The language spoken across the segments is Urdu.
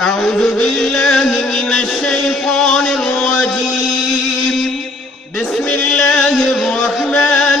أعوذ بالله من الشيطان الرجيم بسم الله الرحمن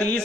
30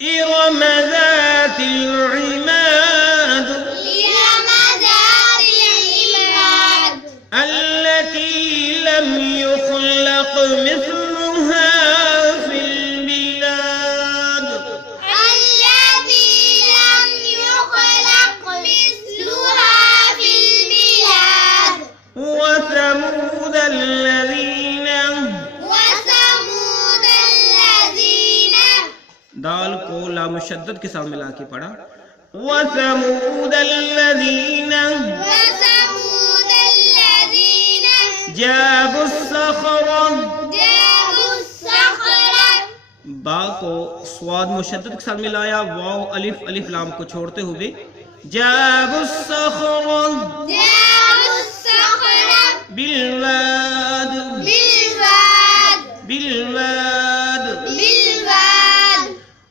إرم ذات العماد مشدد کے ساتھ ملا کے پڑھا. وَثَمُودَ الَّذِينَ جَابُوا الصَّخْرَ. با کو سواد مشدد کے ساتھ ملایا، واو الف الف لام کو چھوڑتے ہوئے. جَابُوا الصَّخْرَ بالواد.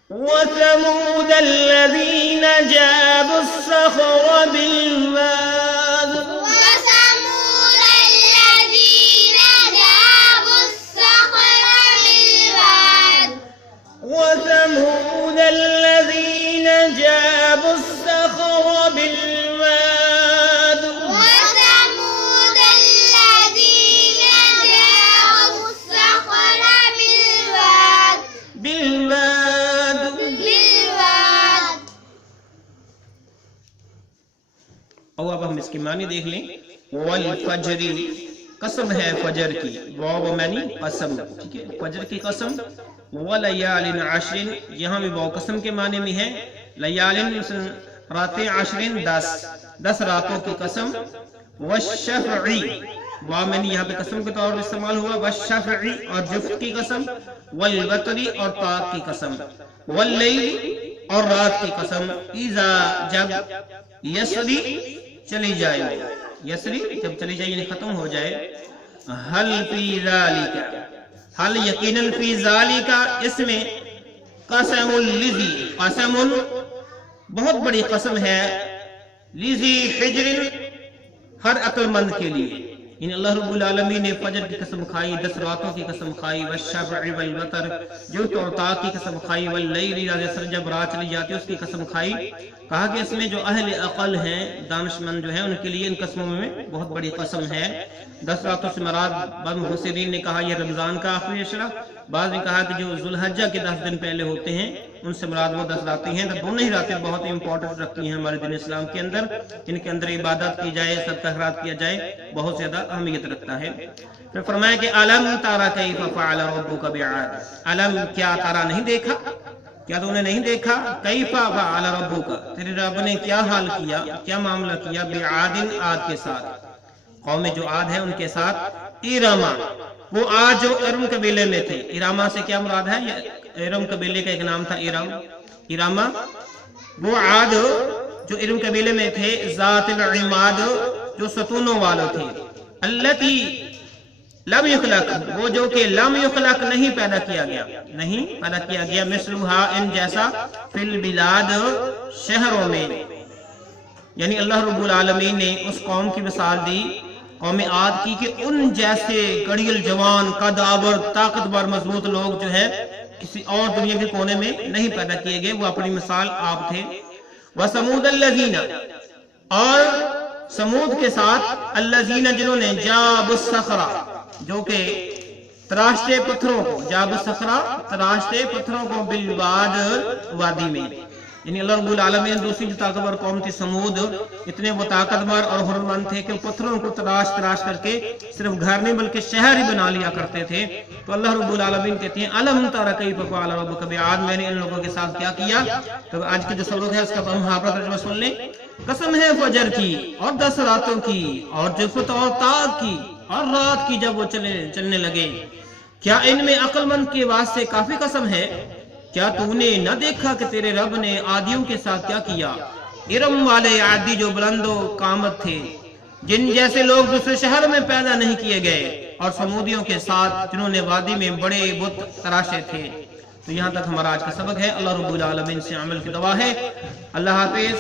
وثمود الذين جابوا الصخر بالواد. وثمود الذين جابوا الصخر بالواد. اور اب ہم اس کی معنی دیکھ لیں. والفجر، قسم ہے فجر کی، واو معنی قسم، ٹھیک ہے، فجر کی قسم. ولیال عشر، یہاں بھی واو قسم کے معنی میں ہے. لیال راتیں، عشر 10 راتوں کی قسم. والشفع، واو معنی یہاں پہ قسم کے طور پر استعمال ہوا. والشفع، اور جفت کی قسم. والوتر، اور طاق کی قسم. واللیل، اور رات کی قسم. اذا، جب. یسری، چلی جائے. یسری، جب چلی جائے یعنی ختم ہو جائے. حل فی ذالک، حل یقیناً فی ذالک، اس میں قسم لذی، قسم بہت بڑی قسم ہے. لذی حجر، ہر عقل مند کے لیے. یعنی اللہ رب العالمین نے فجر کی قسم کھائی، 10 راتوں کی قسم کھائی. والشفع والوتر، جو اور طاق کی قسم کھائی. واللیل، جب رات چلی جاتی اس کی قسم کھائی. کہا کہ اس میں جو اہل عقل ہیں، دانش مند جو ہیں، ان کے لیے ان قسموں میں بہت بڑی قسم ہے. 10 راتوں سے مراد، بعض مفسرین نے کہا یہ رمضان کا آخری عشرہ، بعض نے کہا کہ جو ذوالحجہ کے 10 دن پہلے ہوتے ہیں ان سے مراد وہ 10 راتیں ہیں. دونوں ہی راتیں بہت امپورٹنٹ رکھتی ہیں ہمارے دین اسلام کے اندر، جن کے اندر عبادت کی جائے، صدقہ خیرات کیا جائے، بہت زیادہ اہمیت رکھتا ہے. پھر فرمایا کہ علم تارا کیف فعل ربک بعاد. علم، کیا تارا نہیں دیکھا، کیا تو نے نہیں دیکھا، کیف فعل ربک، تیرے رب نے کیا حال کیا، کیا معاملہ کیا، بعاد، عاد کے ساتھ، قوم جو عاد ہے ان کے ساتھ. ارما، وہ عاد جو ارم قبیلے میں تھے. ارما سے کیا مراد ہے؟ ارم قبیلے کا ایک نام تھا ارم. ارما، وہ عاد جو ارم قبیلے میں تھے. ذات العماد، جو ستونوں والے تھے. التی لم یخلق، وہ جو کہ لم یخلق، نہیں پیدا کیا گیا، نہیں پیدا کیا گیا. مثلھا، ان جیسا. فی البلاد، شہروں میں. یعنی اللہ رب العالمین نے اس قوم کی مثال دی، قوم عاد کی، کہ ان جیسے گڑیل جوان، قدآور، طاقتور، مضبوط لوگ جو ہے کسی اور دنیا کے کونے میں نہیں پیدا کیے گئے، وہ اپنی مثال آپ تھے. وثمود الذین، اور سمود کے ساتھ، الذین، جنہوں نے جابوا الصخر، جو کہ تراشتے پتھروں کو، جابوا الصخر، تراشتے پتھروں کو، بالواد، وادی میں. یعنی اللہ رب العالمین دوسری جو طاقتور قوم تھی سمود، اتنے وہ طاقتور اور ہنرمند تھے کہ پتھروں کو تراش کر کے صرف گھر نہیں بلکہ شہر ہی بنا لیا کرتے تھے. تو اللہ رب العالمین کہتے ہیں علم تر کیف فعل ربک بعاد، میں نے ان لوگوں کے ساتھ کیا کیا. تو آج کے جو سبق ہے اس کا ہم یہاں پر ترجمہ سن لیں. قسم ہے فجر کی، اور 10 راتوں کی، اور جفت اور طاق کی، اور رات کی جب وہ چلنے لگے. کیا ان میں عقل مند کے واسطے کافی قسم ہے؟ کیا تو نے نہ دیکھا کہ تیرے رب نے عادیوں کے ساتھ کیا کیا؟ ارم والے عادی جو بلند و قامت تھے، جن جیسے لوگ دوسرے شہر میں پیدا نہیں کیے گئے. اور سمودیوں کے ساتھ جنہوں نے وادی میں بڑے بت تراشے تھے. تو یہاں تک ہمارا آج کا سبق ہے. اللہ رب العالمین سے عمل کی دعا ہے. اللہ حافظ.